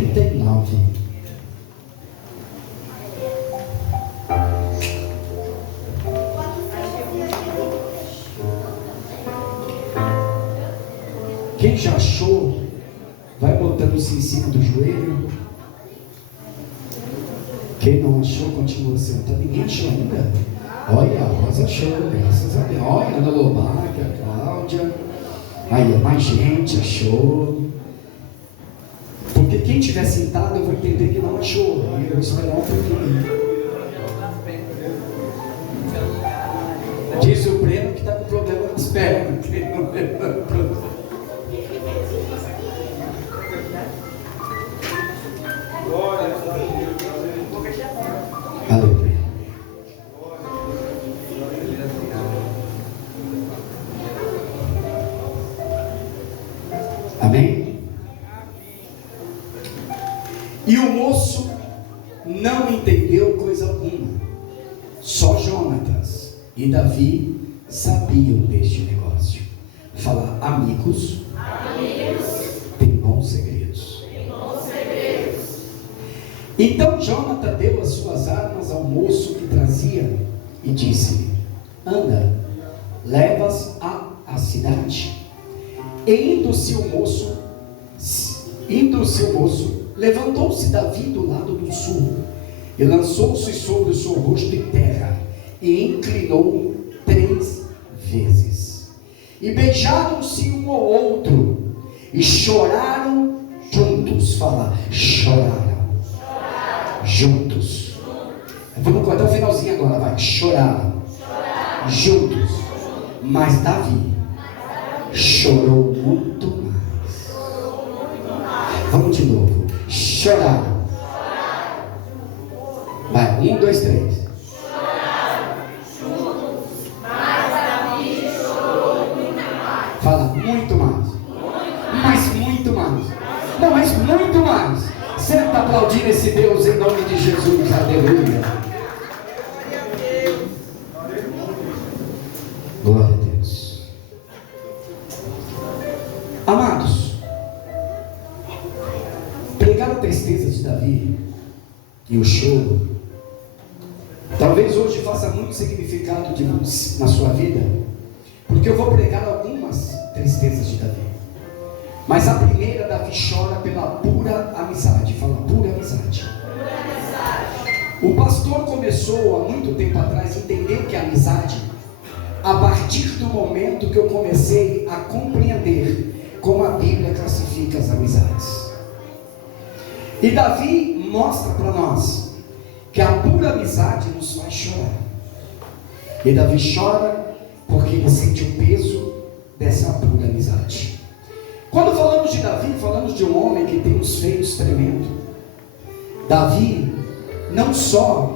39. Quem já achou, vai botando-se em cima do joelho. Quem não achou, continua sentado. Ninguém achou ainda. Olha, a Rosa achou, graças a Deus. Olha, a Ana Lobac, a Cláudia. Aí, mais gente achou. Porque quem estiver sentado, eu vou entender que não achou. Eu vou esperar um pouquinho. Diz o Breno que está com problema nas pernas. Que não levanta. Aleluia. Amém? E o moço não entendeu coisa alguma. Só Jonatas e Davi sabiam deste negócio. Fala, amigos, tem bons segredos. Então Jonatas deu as suas armas ao moço que trazia e disse-lhe: anda, leva-as à cidade. E indo-se o moço, levantou-se Davi do lado do sul e lançou-se sobre o seu rosto em terra e inclinou 3 vezes. E beijaram-se um ao outro e choraram juntos. Fala, choraram juntos. Vamos contar o finalzinho agora, vai. Choraram juntos. Mas Davi chorou muito mais. Vamos de novo. Choraram. Vai, 1, 2, 3. Fala, muito mais. Mas muito mais. Não, mas muito mais. Senta aplaudir esse Deus em nome de Jesus. Aleluia. Glória a Deus. Amados, pregar a tristeza de Davi e o choro talvez hoje faça muito significado na sua vida, porque eu vou pregar algumas tristezas de Davi. Mas a primeira, Davi chora pela pura amizade. Fala, pura amizade. O pastor começou há muito tempo atrás a entender o que é amizade a partir do momento que eu comecei a compreender como a Bíblia classifica as amizades. E Davi mostra para nós que a pura amizade nos faz chorar. E Davi chora porque ele sente o peso dessa pura amizade. Quando falamos de Davi, falamos de um homem que tem uns feitos tremendos. Davi não só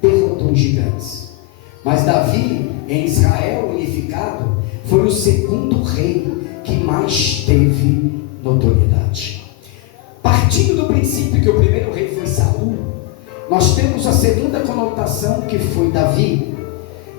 derrotou gigantes, mas Davi, em Israel unificado, foi o segundo rei que mais teve notoriedade. Partindo do princípio que o primeiro rei foi Saul, nós temos a segunda conotação, que foi Davi.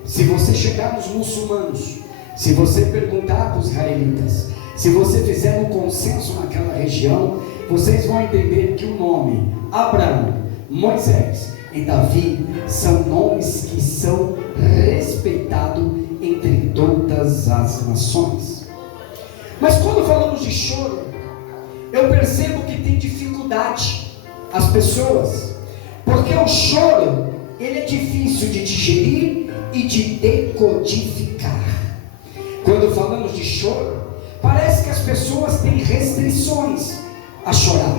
Se você chegar nos muçulmanos, se você perguntar para os israelitas, se você fizer um consenso naquela região, vocês vão entender que o nome Abraão, Moisés e Davi são nomes que são respeitados entre todas as nações. Mas quando falamos de choro, eu percebo que tem dificuldade as pessoas, porque o choro, ele é difícil de digerir e de decodificar. Quando falamos de choro, parece que as pessoas têm restrições a chorar,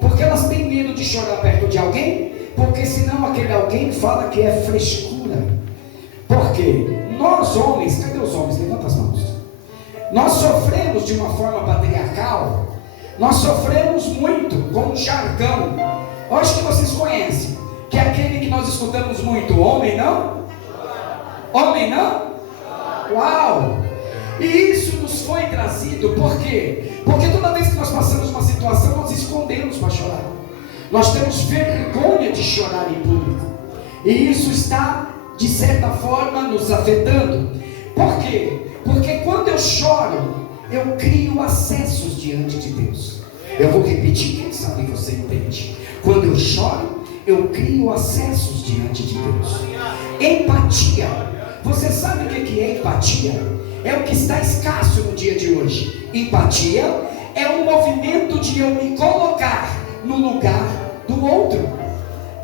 porque elas têm medo de chorar perto de alguém, porque senão aquele alguém fala que é frescura. Porque nós homens, cadê os homens? Levanta as mãos. Nós sofremos de uma forma patriarcal, nós sofremos muito com o jargão. Eu acho que vocês conhecem, que é aquele que nós escutamos muito: homem não? Homem não? Uau! E isso nos foi trazido, por quê? Porque toda vez que nós passamos uma situação, nós escondemos para chorar. Nós temos vergonha de chorar em público. E isso está, de certa forma, nos afetando. Por quê? Porque quando eu choro, eu crio acessos diante de Deus. Eu vou repetir, quem sabe você eu choro, eu crio acessos diante de Deus. Empatia. Você sabe o que é empatia? É o que está escasso no dia de hoje. Empatia é um movimento de eu me colocar no lugar do outro.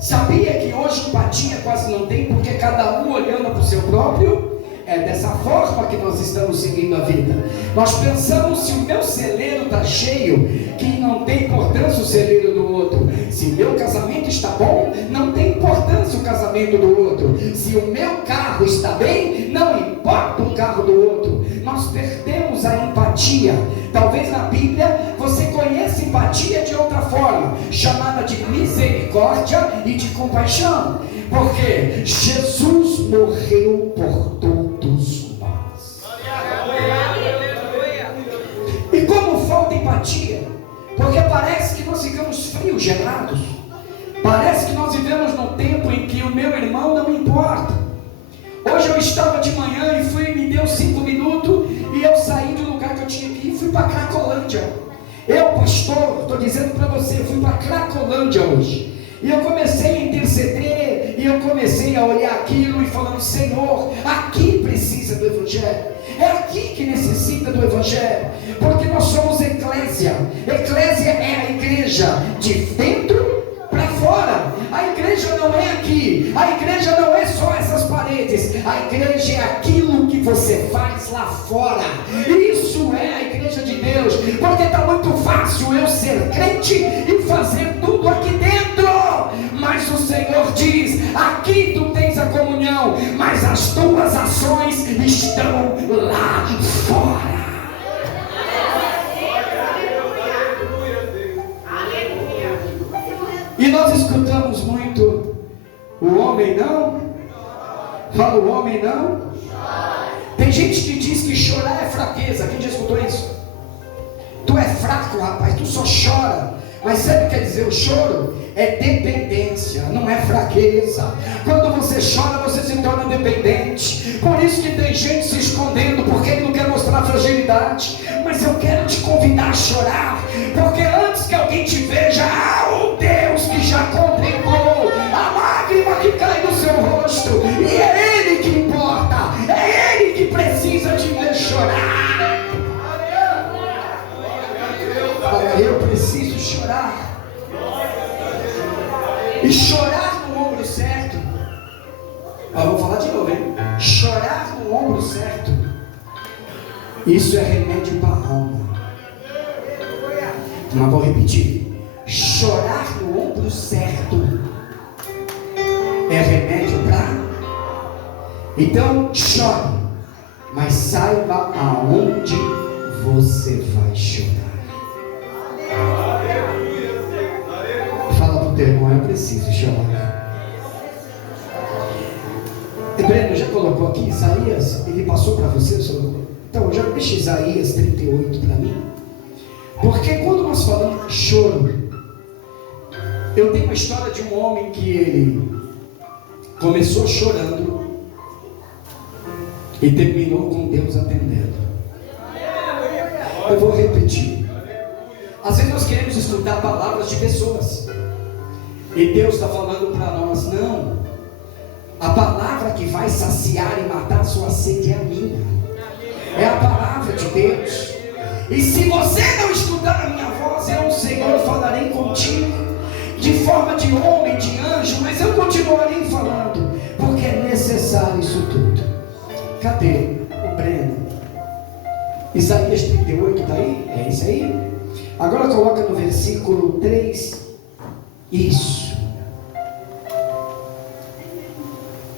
Sabia que hoje empatia quase não tem, porque cada um olhando para o seu próprio? É dessa forma que nós estamos seguindo a vida. Nós pensamos, se o meu celeiro está cheio, que não tem importância o celeiro do outro. Se o meu casamento está bom, não tem importância o casamento do outro. Se o meu carro está bem, não importa o carro do outro. Nós perdemos a empatia. Talvez na Bíblia você conheça empatia de outra forma, chamada de misericórdia e de compaixão, porque Jesus morreu por todos nós. E como falta empatia? Porque parece que nós ficamos frios, gelados. Parece que nós vivemos num tempo em que o meu irmão não importa. Hoje eu estava de manhã e me deu 5 minutos e eu saí do lugar que eu tinha que ir e fui para Cracolândia. Eu, pastor, estou dizendo para você, fui para Cracolândia hoje. E eu comecei a interceder, e eu comecei a olhar aquilo e falando, Senhor, aqui precisa do Evangelho. É aqui que necessita do Evangelho. Porque nós somos eclésia. Eclésia é a igreja de dentro para fora. A igreja não é aqui. A igreja não é só essas paredes. A igreja é aquilo que você faz lá fora. Isso é a igreja de Deus. Porque está muito fácil eu ser crente e fazer tudo aqui dentro. Mas o Senhor diz, aqui tu tens a comunhão, mas as tuas ações estão lá fora. E nós escutamos muito, o homem não? Fala, o homem não? Tem gente que diz que chorar é fraqueza. Quem já escutou isso? Tu é fraco, rapaz, tu só chora. Mas sabe o que quer dizer o choro? É dependência, não é fraqueza. Quando você chora, você se torna dependente. Por isso que tem gente se escondendo, porque ele não quer mostrar fragilidade. Mas eu quero te convidar a chorar, porque antes que alguém te veja, há um Deus que já contemplou a lágrima que cai no seu rosto. E é Ele que importa, é Ele que precisa te ver chorar. Eu preciso chorar. E chorar no ombro certo. Vou falar de novo, hein? Chorar no ombro certo. Isso é remédio para a alma. Mas vou repetir. Chorar no ombro certo é remédio para. Então chore, mas saiba aonde você vai chorar. Fala para o teu irmão, eu preciso chorar. Breno, já colocou aqui Isaías? Ele passou para você? Então, já deixa Isaías 38 para mim. Porque quando nós falamos de choro, eu tenho uma história de um homem que ele começou chorando e terminou com Deus atendendo. Eu vou repetir. Às vezes nós queremos escutar palavras de pessoas, e Deus está falando para nós, não, a palavra que vai saciar e matar a sua sede é a minha, é a palavra de Deus. E se você não escutar a minha voz, eu, o Senhor, falarei contigo, de forma de homem, de anjo, mas eu continuarei falando, porque é necessário isso tudo. Cadê o Breno? Isaías 38 está aí? É isso aí? Agora coloca no versículo 3. Isso.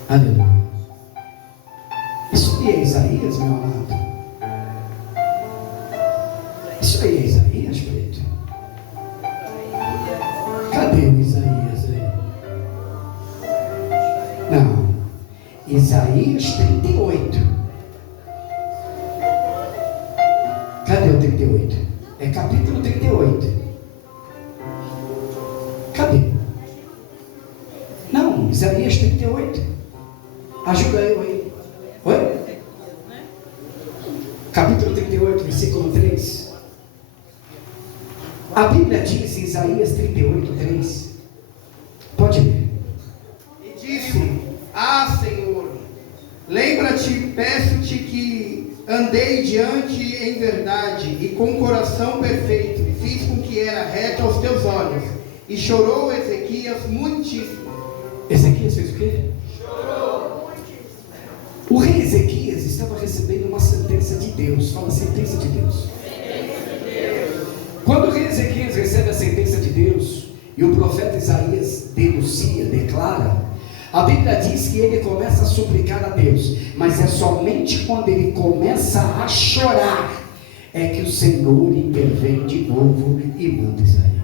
Aleluia. Isso aí é Isaías, meu amado? Isso aí é Isaías, preto? Cadê o Isaías aí? Não. Isaías 38. Cadê o 38? É capítulo 38. Cadê? Não, Isaías 38. Ajuda eu aí. Oi? Capítulo 38, versículo 3. A Bíblia diz em Isaías 38, 3: diante em verdade e com coração perfeito, e fiz com que era reto aos teus olhos. E chorou Ezequias muitíssimo. Ezequias fez o quê? Chorou muitíssimo. O rei Ezequias estava recebendo uma sentença de Deus. Fala, sentença de Deus. Quando o rei Ezequias recebe a sentença de Deus, e o profeta Isaías denuncia, declara, a Bíblia diz que ele começa a suplicar a Deus, mas é somente quando ele começa a chorar, é que o Senhor intervém de novo e manda Isaías.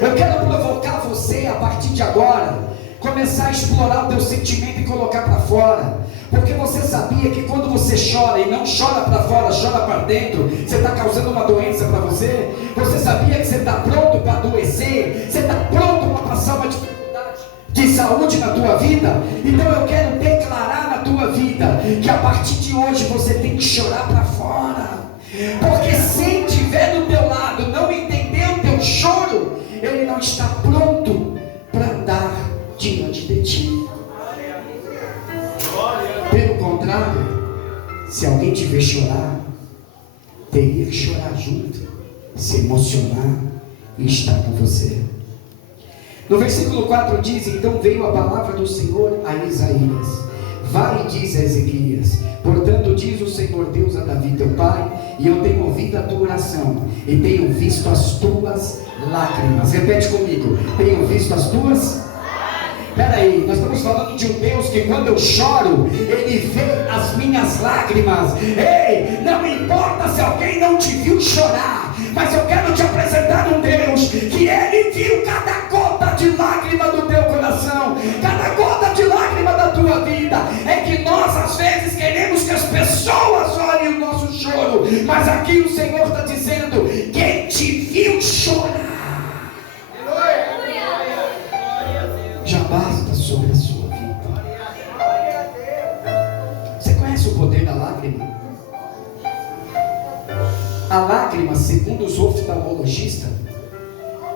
Eu quero provocar você a partir de agora, começar a explorar o teu sentimento e colocar para fora. Porque você sabia que quando você chora e não chora para fora, chora para dentro, você está causando uma doença para você? Você sabia que você está pronto para adoecer? Você está pronto para passar uma dificuldade de saúde na tua vida? Então eu quero declarar na tua vida que a partir de hoje você tem que chorar para fora. Porque se ele estiver do teu lado, não entender o teu choro, ele não está pronto para andar diante de ti. Pelo contrário, se alguém te ver chorar, teria que chorar junto, se emocionar e estar com você. No versículo 4 diz: então veio a palavra do Senhor a Isaías. Vai e diz a Ezequias: portanto diz o Senhor Deus a Davi teu pai, e eu tenho ouvido a tua oração, e tenho visto as tuas lágrimas. Repete comigo: tenho visto as tuas. Espera aí, nós estamos falando de um Deus que quando eu choro, Ele vê as minhas lágrimas. Ei, não importa se alguém não te viu chorar, mas eu quero te apresentar um Deus que Ele viu cada gota de lágrima do teu coração, cada gota de lágrima da tua vida. É que nós às vezes queremos que as pessoas olhem o nosso choro, mas aqui o Senhor está dizendo: quem te viu chorar já basta sobre a sua vida. Você conhece o poder da lágrima? A lágrima, segundo os oftalmologistas,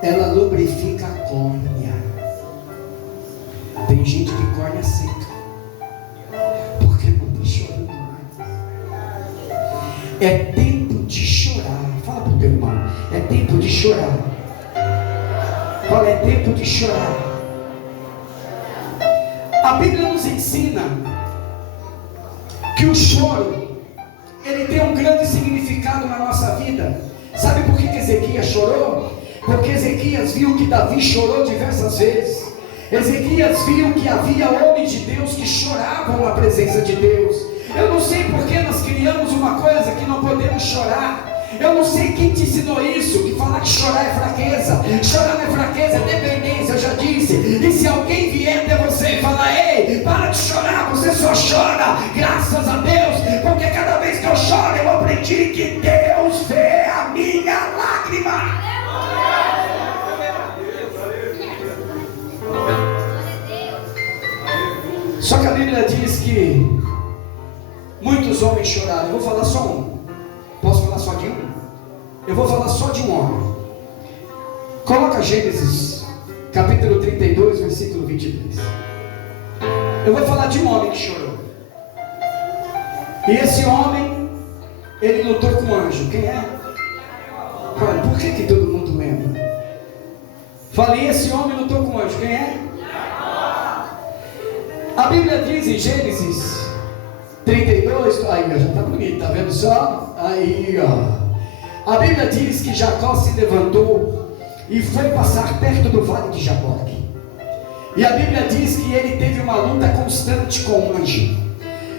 ela lubrifica a córnea. Tem gente que córnea seca porque não está chorando mais. É tempo de chorar. Fala para o teu irmão: é tempo de chorar. Qual é tempo de chorar? A Bíblia nos ensina que o choro, ele tem um grande significado na nossa vida. Sabe por que Ezequias chorou? Porque Ezequias viu que Davi chorou diversas vezes. Ezequias viu que havia homens de Deus que choravam na presença de Deus. Eu não sei por que nós criamos uma coisa que não podemos chorar. Eu não sei quem te ensinou isso, que falar que chorar é fraqueza. Chorar não é fraqueza, é dependência, eu já disse. E se alguém vier até você e falar: ei, para de chorar, você só chora, graças a Deus, porque cada vez que eu choro eu aprendi que Deus vê a minha lágrima. Só que a Bíblia diz que muitos homens choraram. Eu vou falar só um. Posso falar só de um? Eu vou falar só de um homem. Coloca Gênesis capítulo 32, versículo 23. Eu vou falar de um homem que chorou. E esse homem, ele lutou com um anjo. Quem é? Olha, por que todo mundo lembra? Falei, esse homem lutou com um anjo. Quem é? A Bíblia diz em Gênesis 32, aí já está bonito, tá vendo só? Aí, ó. A Bíblia diz que Jacó se levantou e foi passar perto do vale de Jaboque. E a Bíblia diz que ele teve uma luta constante com o anjo.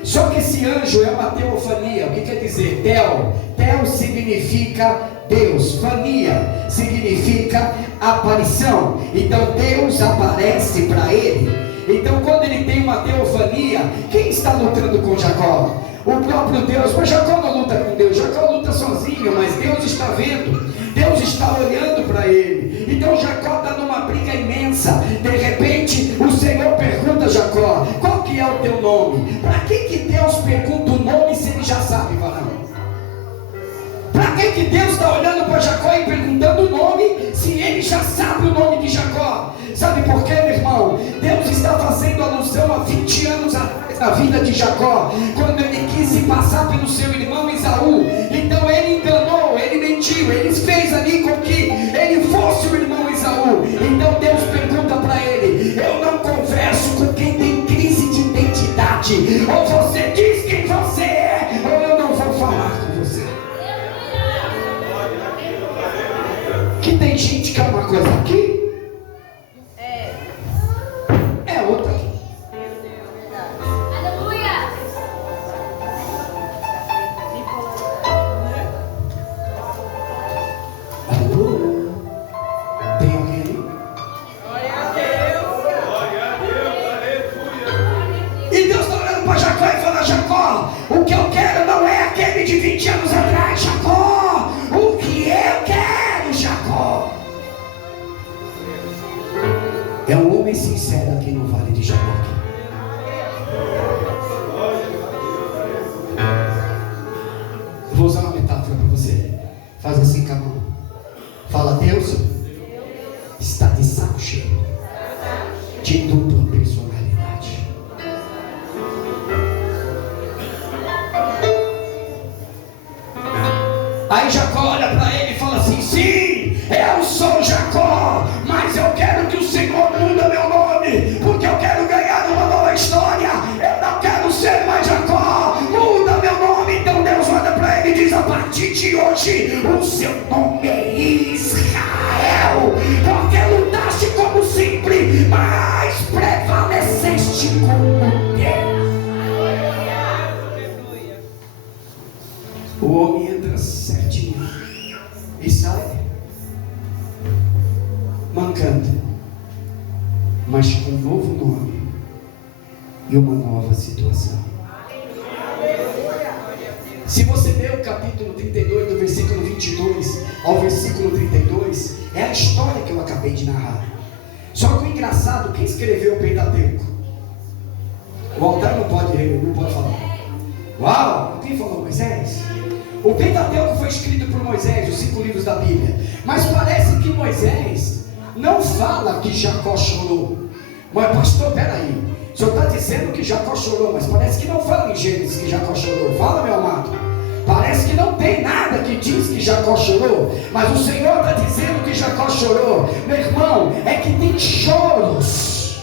Só que esse anjo é uma teofania. O que quer dizer? Teo significa Deus, fania significa aparição. Então Deus aparece para ele. Então quando ele tem uma teofania, quem está lutando com Jacó? O próprio Deus. Mas Jacó não luta com Deus, Jacó luta sozinho, mas Deus está vendo, Deus está olhando para ele. Então Jacó está numa briga imensa. De repente o Senhor pergunta a Jacó: qual que é o teu nome? Para que Deus pergunta o nome se ele já sabe, varão? Para que Deus está olhando para Jacó e perguntando o nome se ele já sabe o nome de Jacó? Sabe por quê, meu irmão? Deus está fazendo alusão a 20 anos atrás na vida de Jacó, quando ele quis se passar pelo seu irmão Esaú. Então ele enganou, ele mentiu, ele fez ali com que ele fosse o irmão Esaú. Então Deus pergunta para ele: eu não converso com quem tem crise de identidade. Ou você diz quem você é, ou eu não vou falar com você. Que tem gente que é uma coisa aqui, é outra aqui. Tem alguém ali? E Deus está olhando para Jacó e fala: Jacó, o que eu quero não é aquele de 20 anos atrás, Jacó. O que eu quero, Jacó, é um homem sincero aqui no Vale de Jaboque. Eu vou usar uma metáfora para você. Faz assim com a mão. Fala: Deus está de saco cheio de dupla personalidade. Aí Jacó olha para ele e fala assim: sim, eu sou Jacó, mas eu quero que o Senhor muda meu nome, porque eu quero ganhar uma nova história. Eu não quero ser mais Jacó, muda meu nome. Então Deus olha para ele e diz: a partir de hoje o seu nome é Israel, porque lutaste como sempre, mas prevaleceste como Deus. O homem entra certinho e sai mancando, mas com um novo nome e uma nova situação. Se você ler o capítulo 32, do versículo 22 ao versículo 32, é a história que eu acabei de narrar. Só que o engraçado, quem escreveu o Pentateuco? O Altar não pode falar. Uau, quem falou? Moisés? O Pentateuco foi escrito por Moisés, os 5 livros da Bíblia. Mas parece que Moisés não fala que Jacó chorou. Mas pastor, peraí, o senhor está dizendo que Jacó chorou, mas parece que não fala em Gênesis que Jacó chorou. Fala, meu amado. Parece que não tem nada que diz que Jacó chorou, mas o Senhor está dizendo que Jacó chorou. Meu irmão, é que tem choros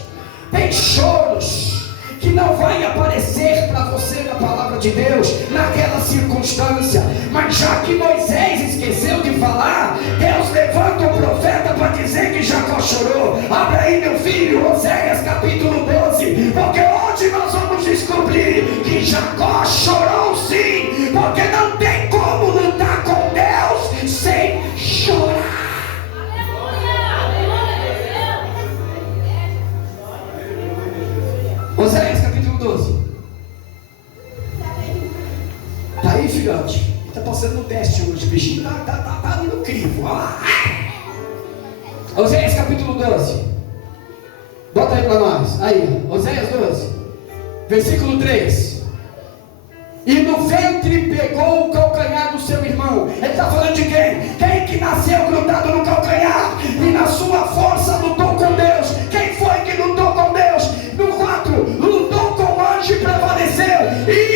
que não vai aparecer para você na palavra de Deus, naquela circunstância. Mas já que Moisés esqueceu de falar, Deus levanta um profeta para dizer que Jacó chorou. Abra aí, meu filho, Oséias capítulo 12, porque hoje nós vamos descobrir que Jacó chorou sim, porque não tem como lutar com Deus sem chorar. Oséias capítulo 12. Tá aí, filhote? Ele tá passando no teste hoje. O bichinho tá ali no crivo. Olha lá. Oséias capítulo 12. Bota aí para nós. Aí, Oséias 12, versículo 3. E no ventre pegou o calcanhar do seu irmão. Ele está falando de quem? Quem que nasceu grudado no calcanhar e na sua força lutou com Deus. Quem foi que lutou com Deus? No 4, lutou com o anjo e prevaleceu. E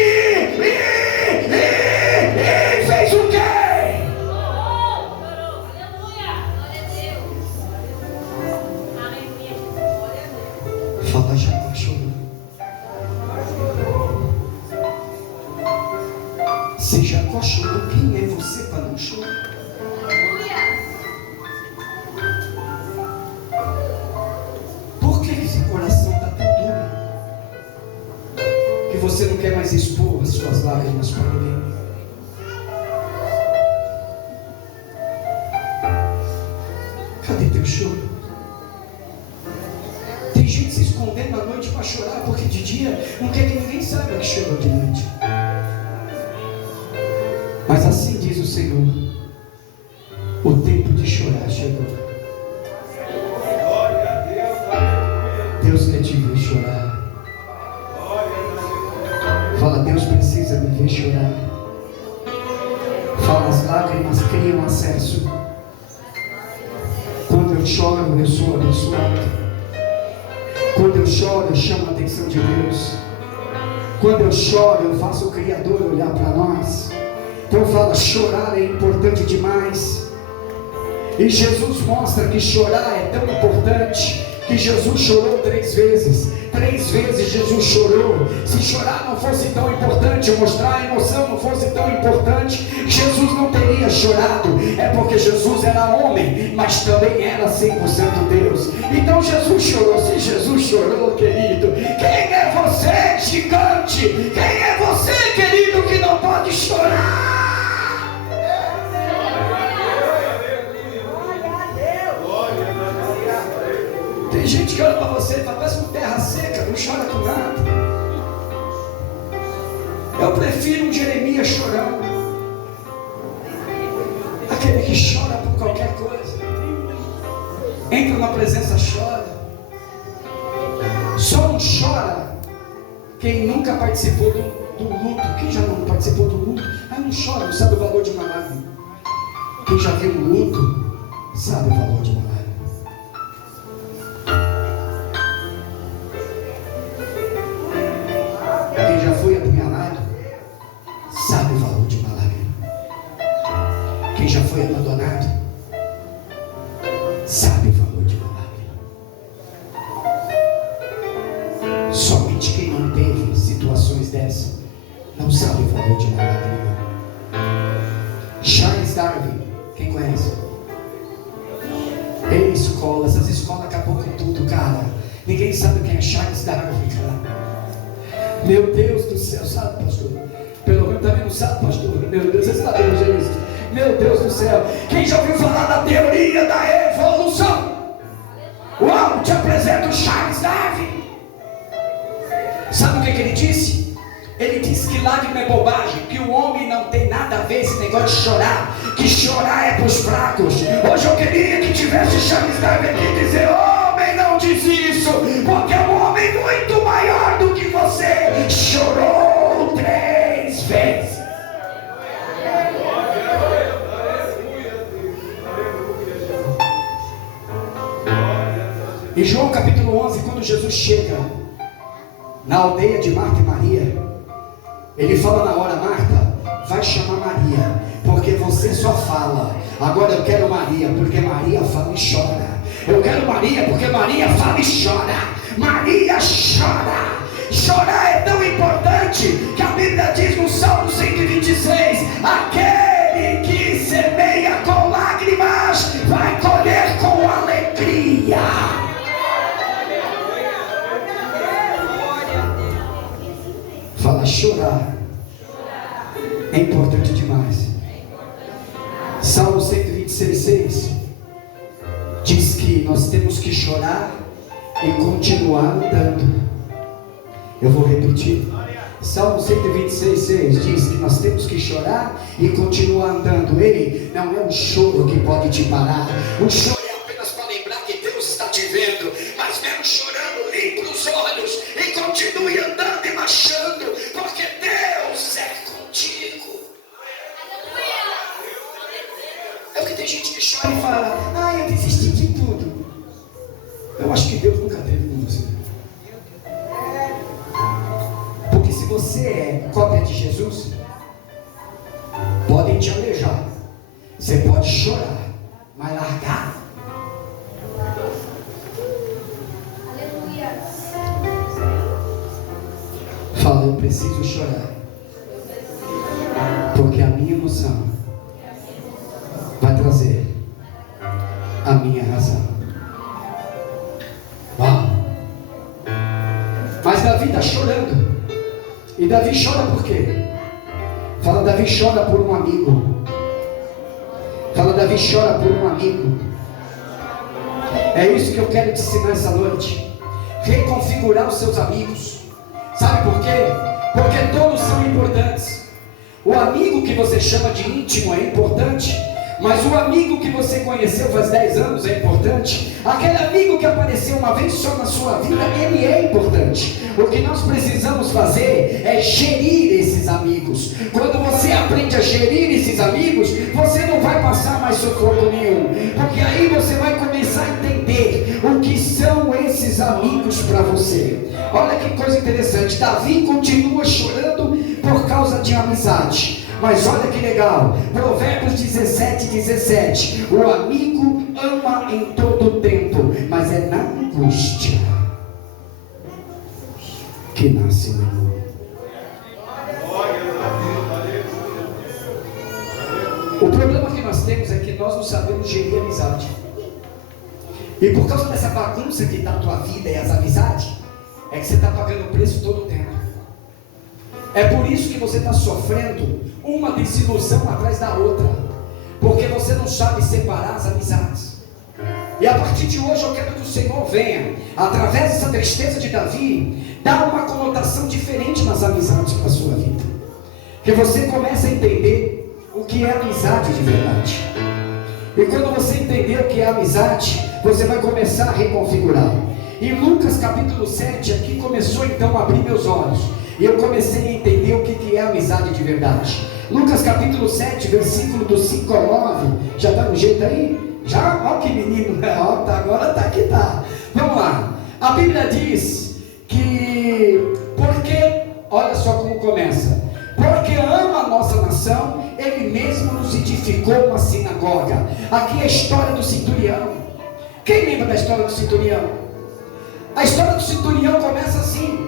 fez o quê? Fala, Jacó chorou. Se Jacó chorou, quem é você para não chorar? Por que esse coração está tão duro que você não quer mais expor as suas lágrimas para ninguém? Cadê teu choro? Tem gente se escondendo à noite para chorar, porque de dia não quer que ninguém saiba que chorou de noite. Mas assim diz o Senhor: o tempo de chorar chegou. Deus quer te ver chorar. Fala: Deus precisa me ver chorar. Fala: as lágrimas criam acesso. Quando eu choro, eu sou abençoado. Quando eu choro, eu chamo a atenção de Deus. Quando eu choro, eu faço o Criador olhar para nós. Então fala, chorar é importante demais. E Jesus mostra que chorar é tão importante, que Jesus chorou 3 vezes. 3 vezes Jesus chorou. Se chorar não fosse tão importante, mostrar a emoção não fosse tão importante, Jesus não teria chorado. É porque Jesus era homem, mas também era 100% Deus. Então Jesus chorou. Se Jesus chorou, querido, quem é você, gigante? Quem é você, querido, que não pode chorar? Tem gente que olha para você e fala, parece uma terra seca, não chora com nada. Eu prefiro um Jeremias chorando, aquele que chora por qualquer coisa, entra na presença, chora. Só não chora quem nunca participou do luto. Quem já não participou do luto? Não chora, não sabe o valor de uma lágrima. Quem já viu um luto sabe o valor de uma lágrima. Quem já foi apunhalado sabe o valor de uma lágrima. Quem já foi abandonado sabe o valor de uma lágrima. Somente quem não teve situações dessas não sabe o valor de uma lágrima. Charles Darwin, quem conhece? Ei, escola, essas escolas acabou com tudo, cara. Ninguém sabe quem é Charles Darwin, cara. Meu Deus do céu, sabe, pastor? Pelo menos também não sabe, pastor. Meu Deus, você sabe, evangelista? Meu Deus do céu. Quem já ouviu falar da teoria da evolução? Uau, te apresento Charles Darwin. Sabe o que ele disse? Ele disse que lágrima é bobagem, que o homem não tem nada a ver esse negócio de chorar, que chorar é para os fracos. Hoje eu queria que tivesse Charles Darwin aqui dizer, homem, não diz isso, porque é um homem muito maior do que você. Chorou 3 vezes. Em João capítulo 11, quando Jesus chega na aldeia de Marta e Maria, ele fala na hora, Marta, vai chamar Maria, porque você só fala. Agora eu quero Maria, porque Maria fala e chora. Eu quero Maria, porque Maria fala e chora. Maria chora. Chorar é tão importante que a Bíblia diz no Salmo 126, aquele que semeia com lágrimas vai colher com alegria. Fala, chorar é importante demais. Salmo 126:6 diz que nós temos que chorar e continuar andando. Eu vou repetir. Salmo 126:6 diz que nós temos que chorar e continuar andando. Ei, não é um choro que pode te parar. O choro é apenas para lembrar que Deus está te vendo. Mas mesmo chorando, limpa os olhos e continue andando e marchando, porque Deus é contigo. É porque tem gente que chora e fala, eu desisti de tudo. Eu acho que Deus nunca teve com você. Porque se você é cópia de Jesus, podem te alejar. Você pode chorar, mas largar. Fala, eu preciso chorar, porque a minha emoção vai trazer a minha razão. Uau! Mas Davi está chorando. E Davi chora por quê? Fala, Davi chora por um amigo. Fala, Davi chora por um amigo. É isso que eu quero te ensinar essa noite. Reconfigurar os seus amigos. Sabe por quê? Porque todos são importantes. O amigo que você chama de íntimo é importante, mas o amigo que você conheceu faz 10 anos é importante. Aquele amigo que apareceu uma vez só na sua vida, ele é importante. O que nós precisamos fazer é gerir esses amigos. Quando você aprende a gerir esses amigos, você não vai passar mais sufoco nenhum, porque aí você vai começar a entender o que são esses amigos para você. Olha que coisa interessante. Davi continua chorando por causa de amizade. Mas olha que legal. Provérbios 17:17. O amigo ama em todo tempo, mas é na angústia que nasce o amor. O problema que nós temos é que nós não sabemos gerir amizade. E por causa dessa bagunça que está a tua vida e as amizades, é que você está pagando o preço todo o tempo. É por isso que você está sofrendo uma desilusão atrás da outra, porque você não sabe separar as amizades. E a partir de hoje eu quero que o Senhor venha, através dessa tristeza de Davi, dar uma conotação diferente nas amizades para a sua vida. Que você comece a entender o que é amizade de verdade. E quando você entender o que é amizade, você vai começar a reconfigurar. E Lucas capítulo 7 aqui começou então a abrir meus olhos. E eu comecei a entender o que é amizade de verdade. Lucas capítulo 7, versículo do 5 ao 9. Já dá um jeito aí? Já? Olha que menino, agora tá que tá. Vamos lá. A Bíblia diz que, porque, olha só como começa. Porque ama a nossa nação, Ele mesmo nos edificou uma sinagoga. Aqui é a história do centurião. Quem lembra da história do centurião? A história do centurião começa assim: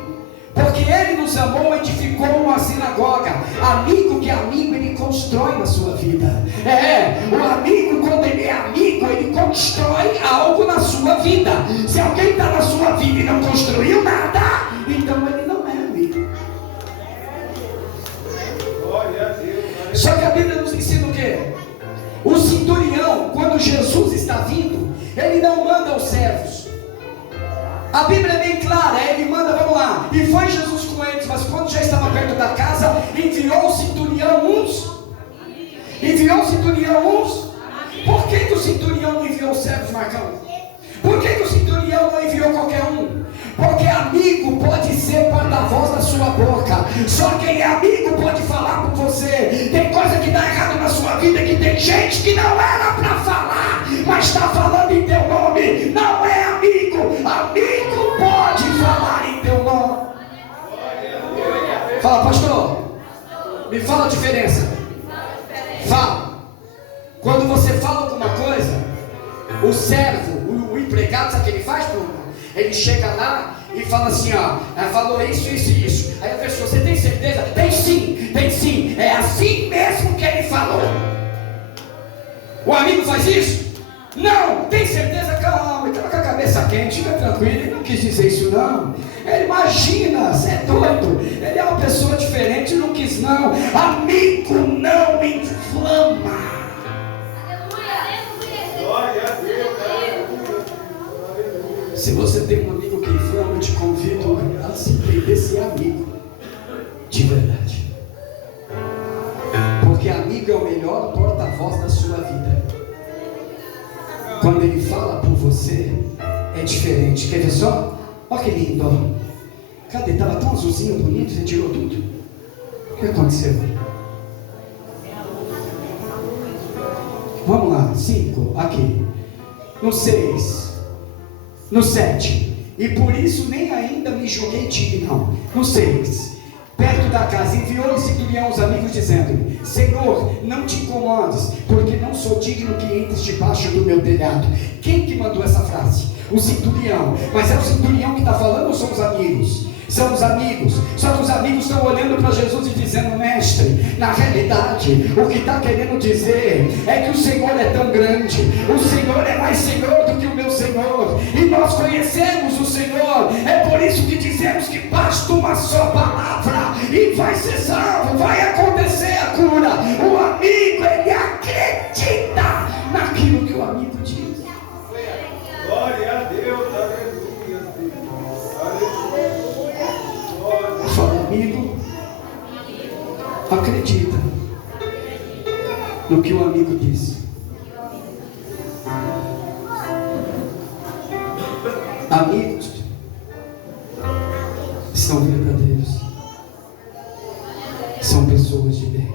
porque Ele nos amou, edificou uma sinagoga. Amigo que é amigo, ele constrói na sua vida. O amigo, quando ele é amigo, ele constrói algo na sua vida. Se alguém está na sua vida e não construiu nada, então ele não é amigo. Só que a Bíblia nos ensina o quê? O centurião, quando Jesus está vindo, ele não manda os servos. A Bíblia é bem clara, ele manda, vamos lá. E foi Jesus com eles, mas quando já estava perto da casa, enviou o centurião uns. Por que o centurião não enviou os servos, Marcão? Por que o centurião não enviou qualquer um? Porque amigo pode ser porta-voz da sua boca. Só quem é amigo pode falar por você. Tem coisa que dá errado na sua vida, que tem gente que não era para falar, mas está falando em teu nome. Não é amigo. Amigo pode falar em teu nome. Fala, pastor. Me fala a diferença. Fala. Quando você fala alguma coisa, o servo, o empregado, sabe o que ele faz, Bruno? Ele chega lá e fala assim, falou isso, isso e isso. Aí a pessoa, você tem certeza? Tem sim, é assim mesmo que ele falou. O amigo faz isso? Não, tem certeza? Calma, estava com a cabeça quente, fica tranquilo, ele não quis dizer isso não. Ele imagina, você é doido, ele é uma pessoa diferente, não quis não. Amigo não inflama. Se você tem um amigo que inflama, eu te convido a se entender se é amigo de verdade. Porque amigo é o melhor porta-voz da sua vida. Quando ele fala por você, é diferente. Quer ver só? Olha que lindo, ó. Cadê? Estava tão azulzinho, bonito, você tirou tudo. O que aconteceu? Vamos lá, 5, aqui. No 6. No 7, e por isso nem ainda me julguei digno. No 6, perto da casa, enviou o centurião aos amigos, dizendo-lhe: Senhor, não te incomodes, porque não sou digno que entres debaixo do meu telhado. Quem que mandou essa frase? O centurião. Mas é o centurião que está falando ou são os amigos? São os amigos. Só que os amigos estão olhando para Jesus e dizendo: mestre, na realidade o que está querendo dizer é que o Senhor é tão grande, o Senhor é mais Senhor do que o meu Senhor, e nós conhecemos o Senhor. É por isso que dizemos que basta uma só palavra e vai ser salvo, vai acontecer a cura. O amigo, ele acredita naquilo que o amigo diz. Glória a Deus, aleluia. Fala, amigo, acredita no que o amigo diz. Amigos são verdadeiros, são pessoas de bem.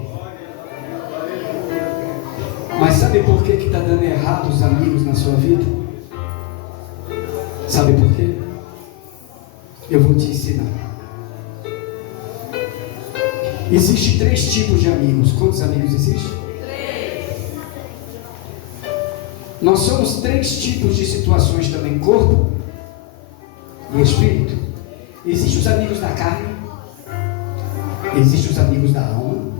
Mas sabe por que está dando errado os amigos na sua vida? Sabe por quê? Eu vou te ensinar. Existem 3 tipos de amigos. Quantos amigos existem? 3. Nós somos 3 tipos de situações também: corpo e espírito. Existem os amigos da carne, existem os amigos da alma,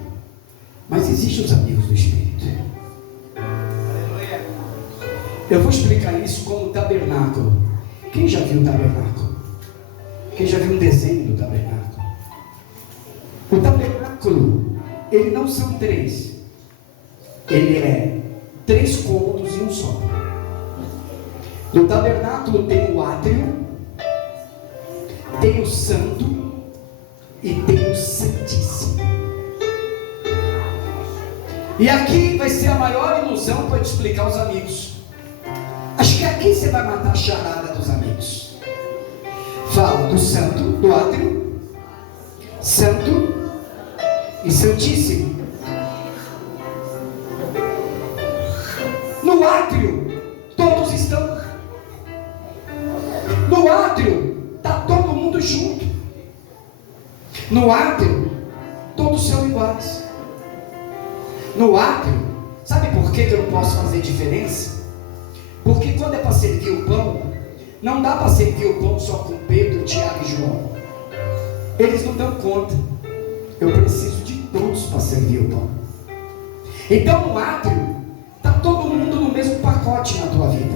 mas existem os amigos do espírito. Eu vou explicar isso como tabernáculo. Quem já viu o tabernáculo? Quem já viu um desenho do tabernáculo? O tabernáculo, ele não são 3. Ele é 3 cômodos em um só. No tabernáculo tem o átrio, tem o santo e tem o santíssimo. E aqui vai ser a maior ilusão para te explicar os amigos. Acho que aqui você vai matar a charada dos amigos. Fala do santo, do átrio, santo e santíssimo. No átrio, todos estão. No átrio, está todo mundo junto. No átrio, todos são iguais. No átrio, sabe por que eu não posso fazer diferença? Porque quando é para servir o pão, não dá para servir o pão só com Pedro, Tiago e João. Eles não dão conta. Eu preciso de todos para servir o pão. Então no átrio, está todo mundo no mesmo pacote na tua vida.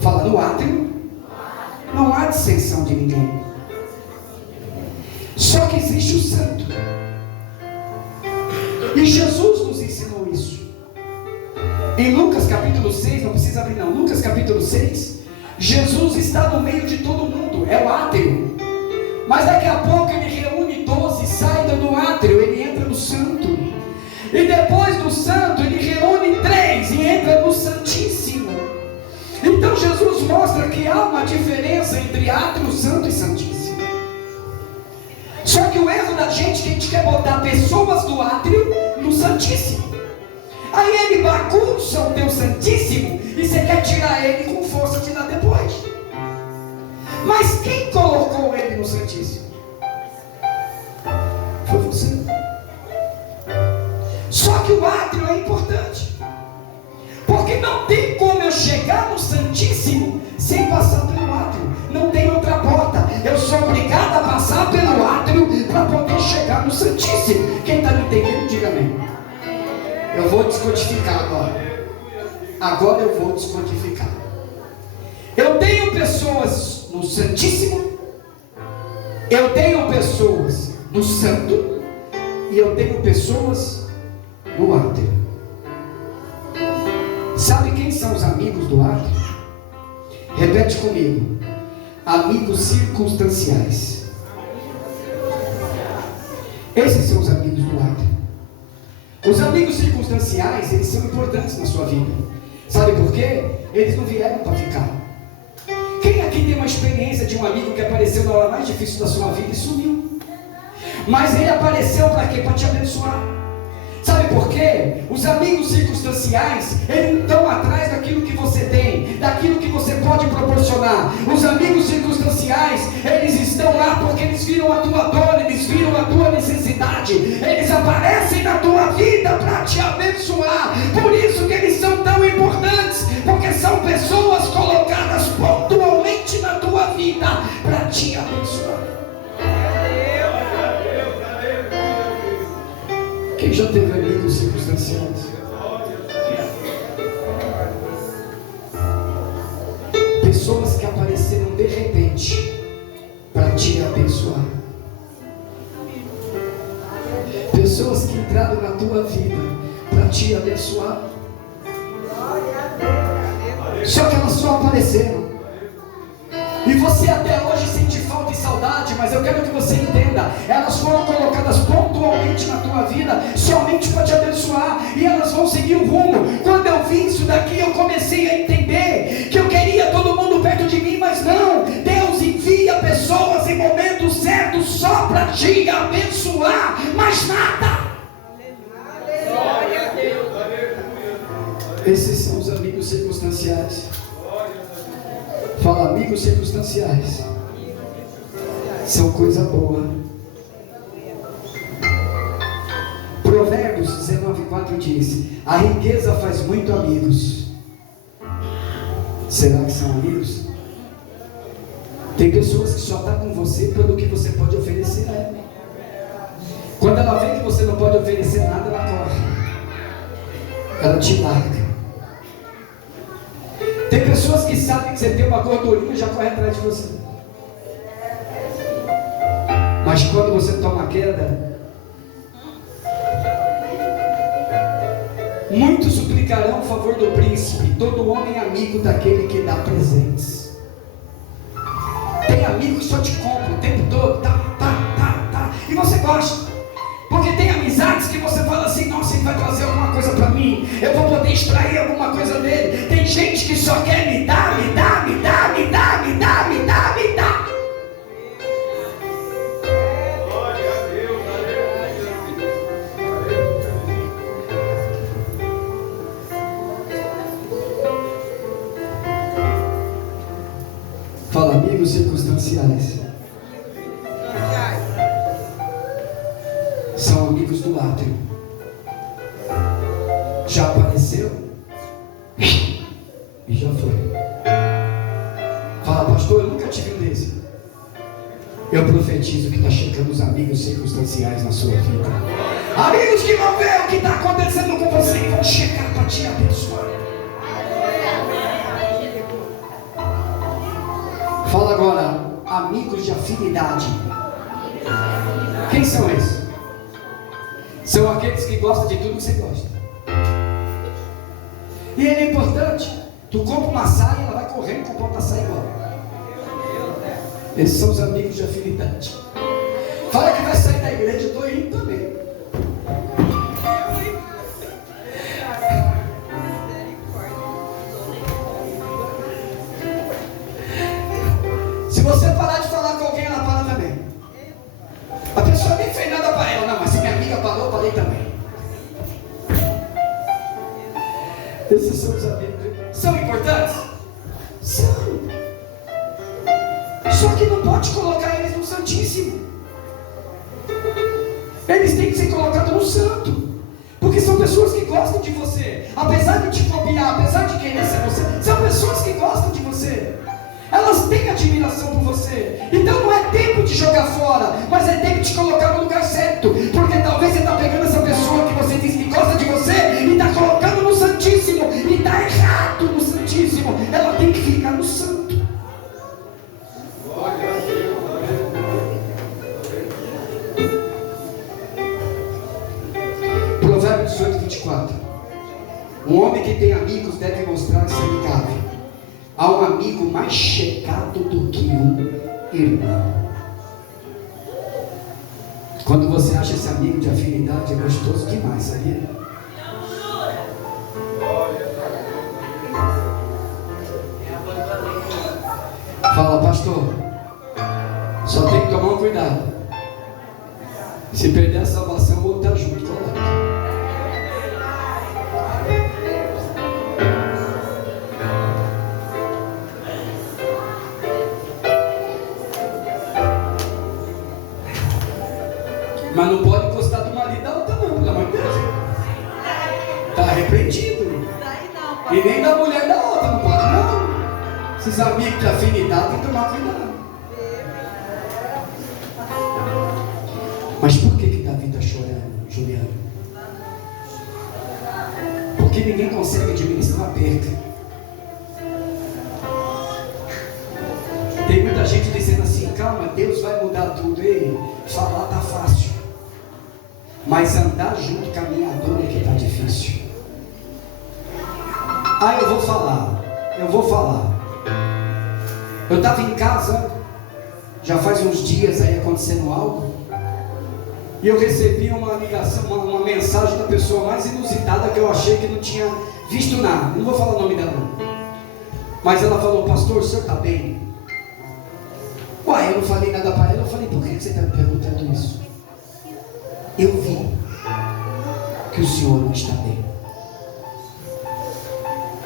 Fala, no átrio, não há dissensão de ninguém. Só que existe o santo. E Jesus nos ensinou isso. Em Lucas capítulo 6, não precisa abrir não, Lucas capítulo 6, Jesus está no meio de todo mundo, é o átrio. Mas daqui a pouco ele reúne 12, sai do átrio, ele entra no santo. E depois do santo ele reúne 3 e entra no santíssimo. Então Jesus mostra que há uma diferença entre átrio, santo e santíssimo. Só que o erro da gente é que a gente quer botar pessoas do átrio no santíssimo. Aí ele bagunça o teu santíssimo e você quer tirar ele com força de lá depois. Mas quem colocou ele no santíssimo? Foi você. Só que o átrio é importante, porque não tem como eu chegar no santíssimo sem passar pelo átrio. Não tem outra porta. Eu sou obrigado a passar pelo átrio para poder chegar no santíssimo. Quem está me entendendo, diga amém. Eu vou descodificar agora. Agora eu vou descodificar. Eu tenho pessoas no santíssimo, eu tenho pessoas no santo, e eu tenho pessoas no átrio. Sabe quem são os amigos do átrio? Repete comigo: amigos circunstanciais. Esses são os amigos do átrio. Os amigos circunstanciais, eles são importantes na sua vida. Sabe por quê? Eles não vieram para ficar. Quem aqui tem uma experiência de um amigo que apareceu na hora mais difícil da sua vida e sumiu? Mas ele apareceu para quê? Para te abençoar. Sabe por quê? Os amigos circunstanciais, eles estão atrás daquilo que você tem, daquilo que você pode proporcionar. Os amigos circunstanciais, eles estão lá porque eles viram a tua dor, eles viram a tua necessidade, eles aparecem na tua vida para te abençoar. Por isso que eles são tão importantes, porque são pessoas colocadas pontualmente na tua vida para te abençoar. Quem já teve amigos circunstanciais? Pessoas que apareceram de repente para te abençoar. Pessoas que entraram na tua vida para te abençoar. Só que elas só apareceram. E você até hoje sente falta e saudade, mas eu quero que você entenda, elas foram colocadas pontualmente na tua vida, somente para te abençoar, e elas vão seguir o rumo. Quando eu vi isso daqui, eu comecei a entender, que eu queria todo mundo perto de mim, mas não, Deus envia pessoas em momentos certos, só para te abençoar, mais nada. Esses são os amigos circunstanciais. Fala, amigos circunstanciais. são coisa boa. Provérbios 19:4 diz: a riqueza faz muito amigos. Será que são amigos? Tem pessoas que só estão com você pelo que você pode oferecer a ela. Quando ela vê que você não pode oferecer nada, ela corre, ela te larga. Tem pessoas que sabem que você tem uma gordurinha e já corre atrás de você. Mas quando você toma queda, muitos suplicarão o favor do príncipe. Todo homem é amigo daquele que dá presentes. Tem amigo que só te compra o tempo todo, tá. E você gosta. Porque tem amizades que você fala assim: nossa, ele vai trazer alguma coisa para mim, eu vou poder extrair alguma coisa dele. Tem gente que só quer me dar. Glória a Deus, Fala, amigos circunstanciais. São amigos do átrio. Já apareceu e já foi. Fala, pastor, eu nunca tive um desse. Eu profetizo que está chegando os amigos circunstanciais na sua vida. Amigos que vão ver o que está acontecendo com você e vão chegar para te abençoar. Fala agora, amigos de afinidade. Quem são esses? São aqueles que gostam de tudo que você gosta. E ele é importante. Tu compra uma saia, ela vai correndo e comprar outra saia igual. Esses são os amigos de afinidade. Fala que vai sair da igreja, eu estou indo também. Se você parar de falar com alguém, ela para também. A pessoa nem fez nada para ela, não, mas se minha amiga parou, eu parei também. Esses são os amigos. São importantes? São. Só que não pode colocar eles no Santíssimo. Eles têm que ser colocados no Santo. Porque são pessoas que gostam de você. Apesar de te copiar, apesar de querer ser você, são pessoas que gostam de você. Elas têm admiração por você. Então não é tempo de jogar fora, mas é tempo de colocar no lugar certo. Porque talvez você está pegando essa pessoa que você diz que gosta de você e está colocando no Santíssimo. E está errado no Santíssimo. Ela tem que ficar no Santo. glória a Deus. Provérbios 18:24. Um homem que tem amigos deve mostrar-se amigável. Há um amigo mais chegado do que um irmão. Quando você acha esse amigo de afinidade, é gostoso demais, sabia? Fala, pastor, só tem que tomar um cuidado. Se perder a salvação, eu vou estar junto com ela. Mas não pode encostar do marido da outra não, pelo amor de Deus. Está repreendido. E nem da mulher da outra, não pode não. Esses amigos de afinidade tem que tomar cuidado. Mas por que Davi está chorando, Juliano? Porque ninguém consegue administrar a perca. Tem muita gente dizendo assim: calma, Deus vai mudar tudo. Ei, falar está fácil, mas andar junto caminhador é que está difícil. Eu vou falar. Eu estava em casa, já faz uns dias aí acontecendo algo, e eu recebi uma ligação, uma mensagem da pessoa mais inusitada que eu achei que não tinha visto nada. Não vou falar o nome dela não. Mas ela falou: pastor, o senhor está bem? Uai, eu não falei nada para ela. Eu falei: por que você está me perguntando isso? Eu vi que o senhor não está bem.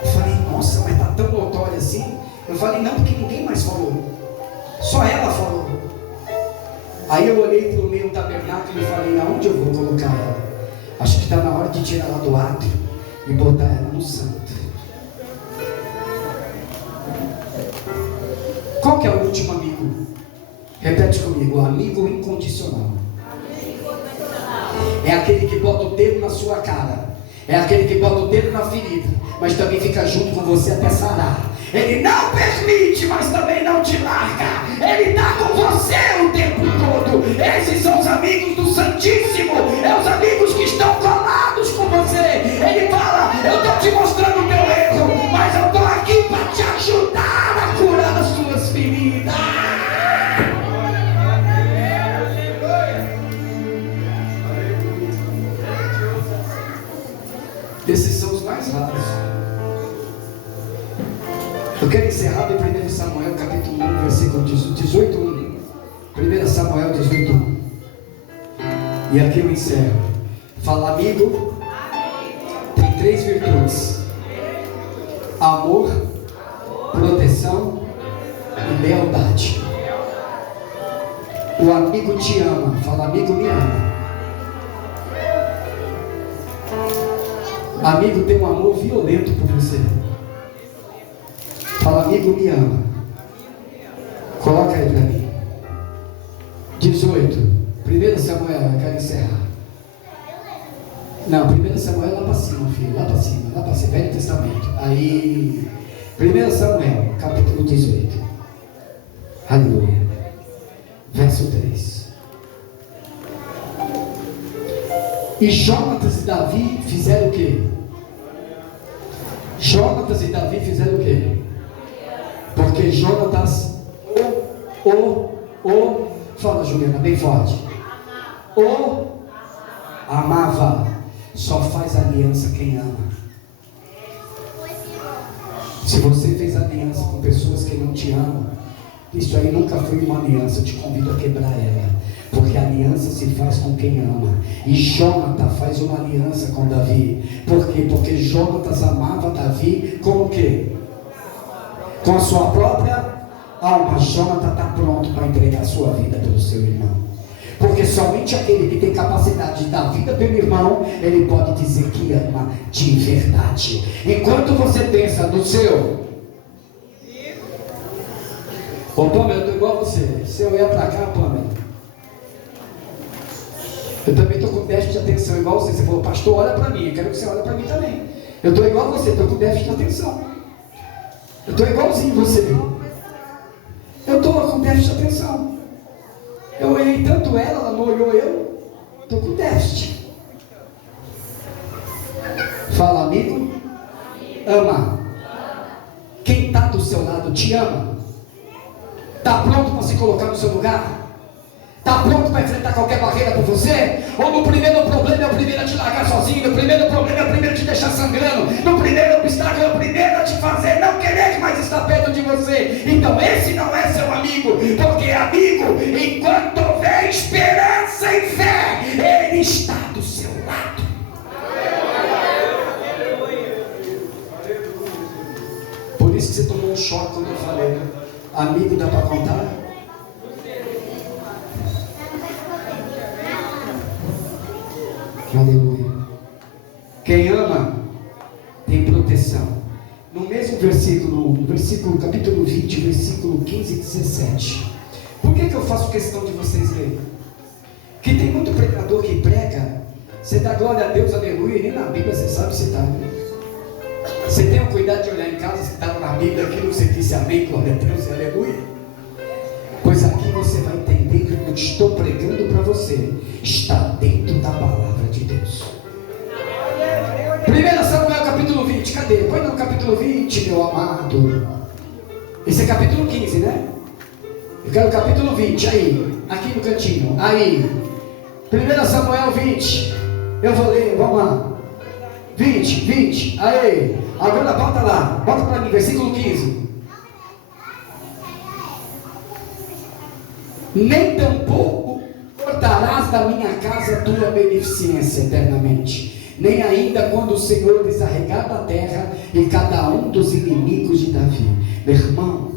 Eu falei: nossa, mas está tão notório assim? Eu falei: não, porque ninguém mais falou, só ela falou. Aí eu olhei para o meu tabernáculo e falei: aonde eu vou colocar ela? Acho que está na hora de tirar ela do átrio e botar ela no santo. Qual que é o último amigo? Repete comigo: amigo incondicional. É aquele que bota o dedo na sua cara, é aquele que bota o dedo na ferida, mas também fica junto com você até sarar. Ele não permite, mas também não te larga. Ele está com você o tempo todo. Esses são os amigos do Santíssimo. É os amigos que estão colados com você. Ele fala: eu estou te mostrando o teu erro, mas eu estou aqui para te ajudar a curar as suas feridas. Esses são os mais raros. Eu quero encerrar em 1 Samuel capítulo 1, versículo 18:1. 1 Samuel 18:1. E aqui eu encerro. Fala, amigo, tem 3 virtudes: amor, proteção e lealdade. O amigo te ama. Fala, amigo me ama. Amigo tem um amor violento por você. Fala, amigo me ama. Coloca aí para mim. 18. 1 Samuel, eu quero encerrar. Não, 1 Samuel lá para cima, filho. Lá para cima, Velho Testamento. Aí, 1 Samuel, capítulo 18. Aleluia. Verso 3. E Jonatas e Davi fizeram o quê? Jonatas e Davi fizeram o quê? Porque Jonatas fala, Juliana, bem forte. Amava. Só faz aliança quem ama. Se você fez aliança com pessoas que não te amam, isso aí nunca foi uma aliança. Eu te convido a quebrar ela, porque a aliança se faz com quem ama. E Jonatas faz uma aliança com Davi. Por quê? Porque Jonatas amava Davi com o quê? Com a sua própria alma. Jonatas está pronto para entregar a sua vida pelo seu irmão. Porque somente aquele que tem capacidade de dar vida pelo irmão, ele pode dizer que ama de verdade. Enquanto você pensa no seu... Ô Pamela, eu estou igual a você. Se eu olhar para cá, Pamela, eu também estou com déficit de atenção igual você. Você falou, pastor, olha para mim. Eu quero que você olhe para mim também. Eu estou igual a você, estou com déficit de atenção. Eu estou igualzinho você. Eu estou com déficit de atenção. Eu olhei tanto ela não olhou eu. Estou com déficit. Fala, amigo. Ama. Quem está do seu lado te ama. Está pronto para se colocar no seu lugar? Está pronto para enfrentar qualquer barreira por você? Ou no primeiro problema é o primeiro a te largar sozinho? No primeiro problema é o primeiro a te deixar sangrando? No primeiro obstáculo é o primeiro a te fazer não querer mais estar perto de você? Então esse não é seu amigo. Porque amigo, enquanto houver esperança e fé, ele está do seu lado. Por isso que você tomou um choque quando eu falei, né? Amigo dá para contar? Aleluia. Quem ama tem proteção. No mesmo versículo, capítulo 20, versículo 15 e 17. Por que eu faço questão de vocês lerem? Que tem muito pregador que prega, você dá glória a Deus, aleluia, e nem na Bíblia você sabe citar. Você tem o cuidado de olhar em casa, se está na Bíblia, aqui você disse amém, glória a Deus e aleluia. Pois aqui você vai entender que o que eu estou pregando para você está dentro da palavra de Deus. 1 Samuel capítulo 20, cadê? Põe no capítulo 20, meu amado. Esse é capítulo 15, né? Eu quero o capítulo 20, aí, aqui no cantinho, aí. 1 Samuel 20, eu vou ler, vamos lá. 20, aí. Agora bota lá, bota para mim, versículo 15. Nem tampouco cortarás da minha casa a tua beneficência eternamente, nem ainda quando o Senhor desarregar da terra e cada um dos inimigos de Davi. Meu irmão,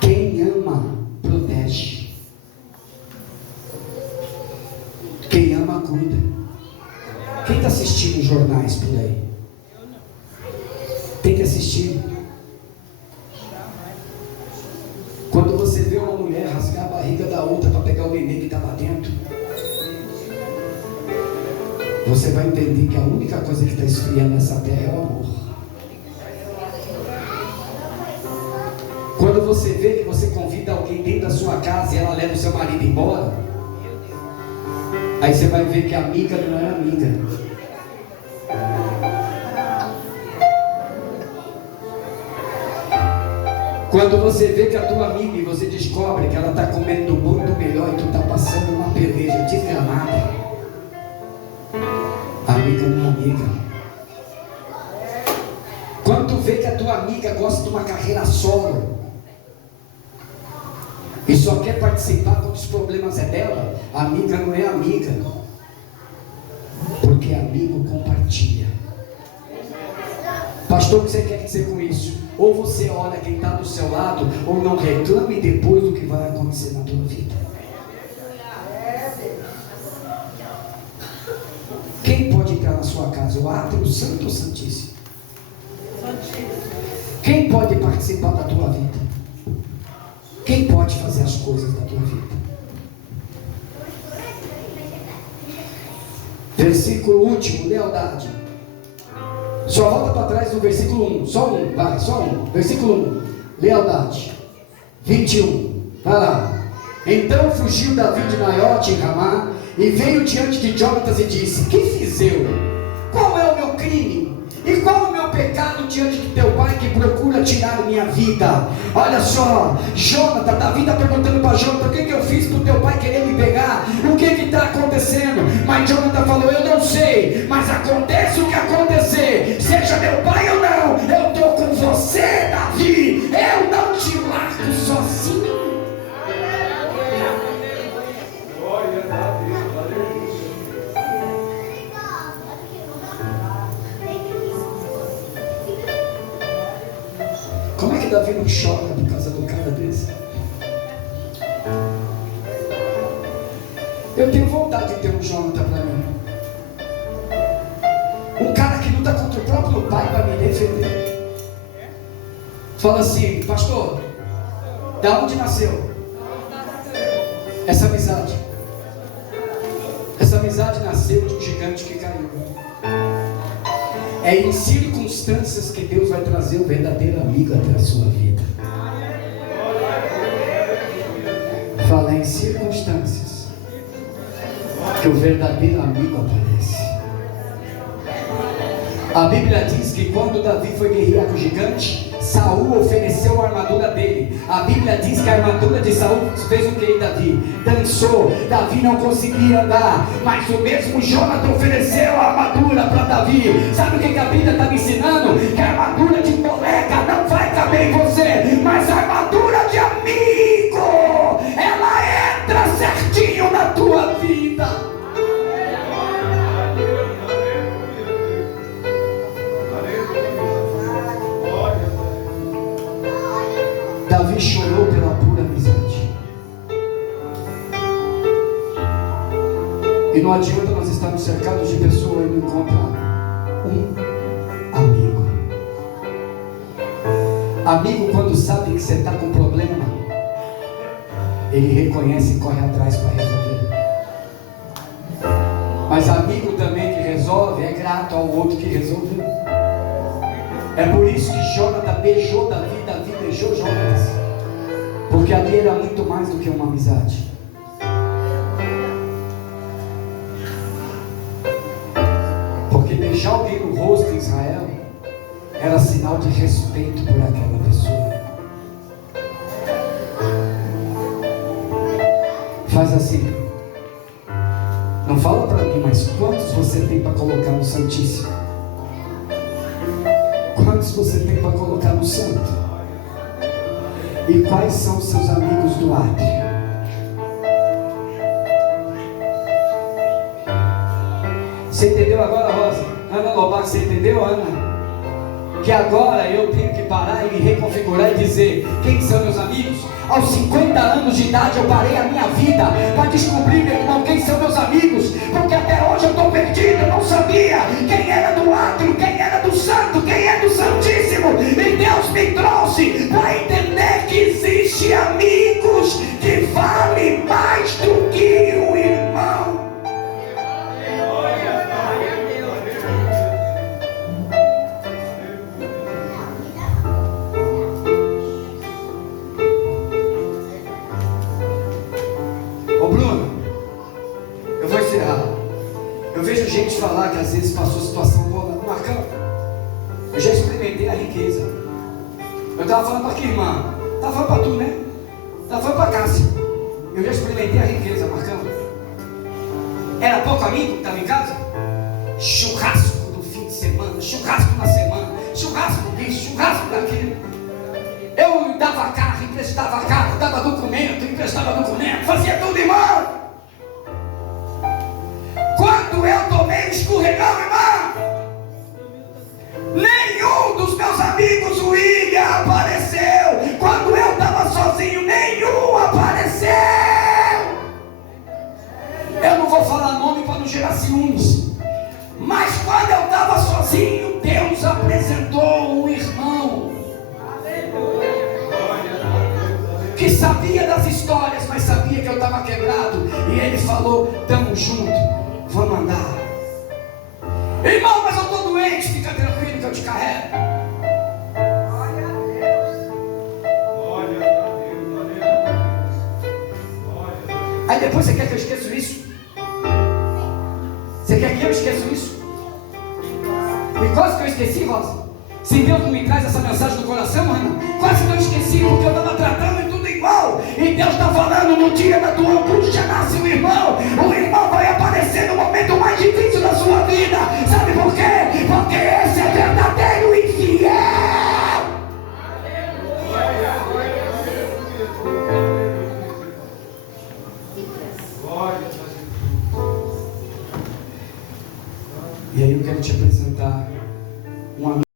quem ama protege. Quem está assistindo os jornais por aí? Tem que assistir. Quando você vê uma mulher rasgar a barriga da outra para pegar o neném que está lá dentro, você vai entender que a única coisa que está esfriando essa terra é o amor. Quando você vê que você convida alguém dentro da sua casa e ela leva o seu marido embora, aí você vai ver que a amiga não é amiga. Quando você vê que a tua amiga e você descobre que ela está comendo muito melhor e tu está passando uma peleja desgramada, a amiga não é amiga. Quando tu vê que a tua amiga gosta de uma carreira solo e só quer participar quando os problemas é dela, a amiga não é amiga, porque amigo compartilha. Pastor, o que você quer dizer com isso? Ou você olha quem está do seu lado, ou não reclame depois do que vai acontecer na tua vida. Quem pode entrar na sua casa? O átrio santo ou santíssimo? Quem pode participar da tua vida? Quem pode fazer as coisas da tua vida? Versículo último, lealdade. Só volta para trás no versículo 1. Só um, vai, só um. Versículo 1. Lealdade. 21. Vai lá. Então fugiu Davi de Naiote em Ramá e veio diante de Jonatas e disse: Que fiz eu? Qual é o meu crime? E qual o meu pecado diante de teu pai que procura tirar minha vida? Olha só, Jonatas, Davi está perguntando para Jonatas: o que eu fiz para o teu pai querer me pegar? O que está acontecendo? Mas Jonatas falou: eu não sei, mas acontece o que acontecer, seja meu pai ou não, eu estou com você, Davi, eu não te largo sozinho. Como é que Davi não chora por causa do cara desse? Eu tenho vontade de ter um Jonathan para mim. Um cara que luta contra o próprio pai para me defender. Fala assim: pastor, da onde nasceu essa amizade? Essa amizade nasceu de um gigante que caiu. É em circunstâncias que Deus vai trazer o verdadeiro amigo até a sua vida. Fala, em circunstâncias que o verdadeiro amigo aparece. A Bíblia diz que quando Davi foi guerrear com o gigante, Saul ofereceu a armadura dele. A Bíblia diz que a armadura de Saul fez o que em Davi? Dançou. Davi não conseguia andar, mas o mesmo Jonathan ofereceu a armadura para Davi. Sabe o que a Bíblia está me ensinando? Que a armadura de colega não vai caber em você, mas a armadura de amigo, ela entra certinho na tua vida. Davi chorou pela pura amizade. E não adianta nós estarmos cercados de pessoas e não encontrar um amigo. Amigo, quando sabe que você está com problema, ele reconhece e corre atrás para resolver. Mas amigo também que resolve é grato ao outro que resolveu. É por isso que Jonathan beijou Davi, Davi beijou Jonatas, porque ali era muito mais do que uma amizade. Porque beijar alguém no rosto em Israel era sinal de respeito por aquela pessoa. Faz assim, não fala para mim, mas quantos você tem para colocar no Santíssimo? Quantos você tem para colocar no Santo? E quais são os seus amigos do átrio? Você entendeu agora, Rosa? Ana Lobac, você entendeu, Ana? Que agora eu tenho que parar e me reconfigurar e dizer: quem são meus amigos? Aos 50 anos de idade eu parei a minha vida para descobrir, meu irmão, quem são meus amigos, porque até hoje eu estou perdido, eu não não sabia quem era do átrio, quem era do santo, quem é do santíssimo. E Deus me trouxe para entender que existe amigos que valem mais do que o irmão. Ô Bruno, eu vou encerrar. Eu vejo gente falar que às vezes passou situação boa. Marcão, eu já experimentei a riqueza. Eu estava falando para aqui, irmã. Estava falando para tu, né? Estava falando para Cássia. Eu já experimentei a riqueza, Marcão. Era pouco amigo que estava em casa? Churrasco do fim de semana, churrasco na semana, churrasco disso, churrasco daquilo. Eu dava carro, emprestava carro, dava documento, emprestava documento, fazia tudo, irmão. Quando eu tomei o escorregão, irmão, nenhum dos meus amigos, o William, apareceu. Quando eu estava sozinho, nenhum apareceu. Eu não vou falar nome para não gerar ciúmes, mas quando eu estava sozinho, Deus apresentou um irmão que sabia das histórias, mas sabia que eu estava quebrado. E ele falou: tamo junto, vamos andar. Irmão, mas eu estou doente, fica tranquilo que eu te carrego. Glória a Deus. Glória a Deus. Aí depois você quer que eu esqueça isso? Você quer que eu esqueça isso? E quase que eu esqueci, Rosa. Se Deus não me traz essa mensagem no coração, irmão, quase que eu esqueci, porque eu estava tratando tudo igual. E Deus está falando: no dia da tua angústia nasce o irmão vai aparecer no momento mais difícil da sua vida. Sabe por quê? Porque esse é verdadeiro e fiel. E aí eu quero te apresentar um amigo.